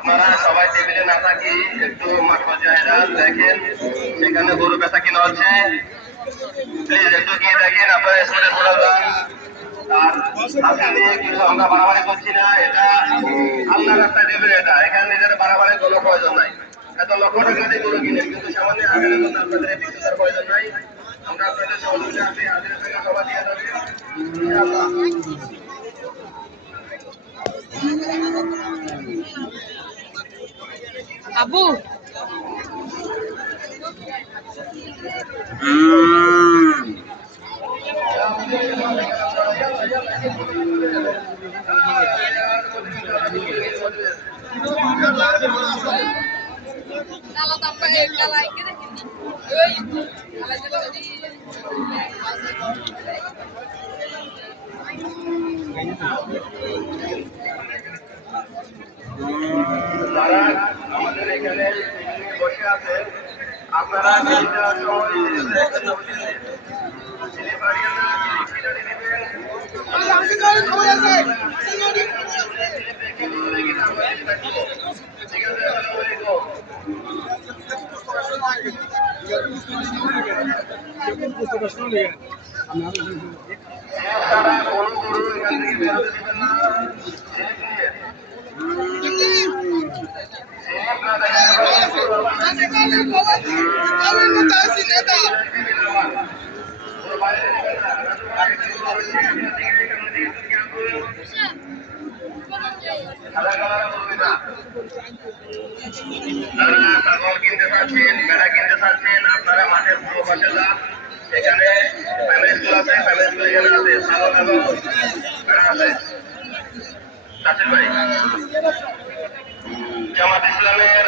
আপনারা সবাই টেবিলে না থাকি একটু মাঠ পর্যায়েরা দেখেন সেখানে গরু বেচা কিনা হচ্ছে। প্লিজ একটু গিয়ে দেখেন, আপনারা স্কুলে পড়া যান। আর আজকে নিয়ে কিছু আমরা বাড়াবাড়ি করছি না, এটা আল্লাহর রাস্তায় দেবেন। এটা এখানে নিজের বাড়াবাড়ির কোনো প্রয়োজন নাই। এত লক্ষ টাকা দিয়ে গরু কিনেন কিন্তু সামান্য হাজারের জন্য আপনাদের বিক্রেতার প্রয়োজন নাই। আমরা আপনাদের সহযোগিতা আছি, হাজিরা টাকা সবাই দিয়ে যাবে ইনশাআল্লাহ। Abu kalau sampai kalau kita gini, kalau jadi যারা আমাদের এখানে বসে আছে আপনারা তারা কোনো গরু এখান থেকে বেরোতে দিবেন না। ছাগল কিনতে চাচ্ছেন, ভেড়া কিনতে চাচ্ছেন, আপনারা মাঠের পুরো পাশে যান। এখানে প্রাইমারি স্কুল আছে, প্রাইমারি স্কুল এখানে আছে, ছাগল এবং ভেড়া আছে। চাচ্ছেন ভাই জামাত ইসলামের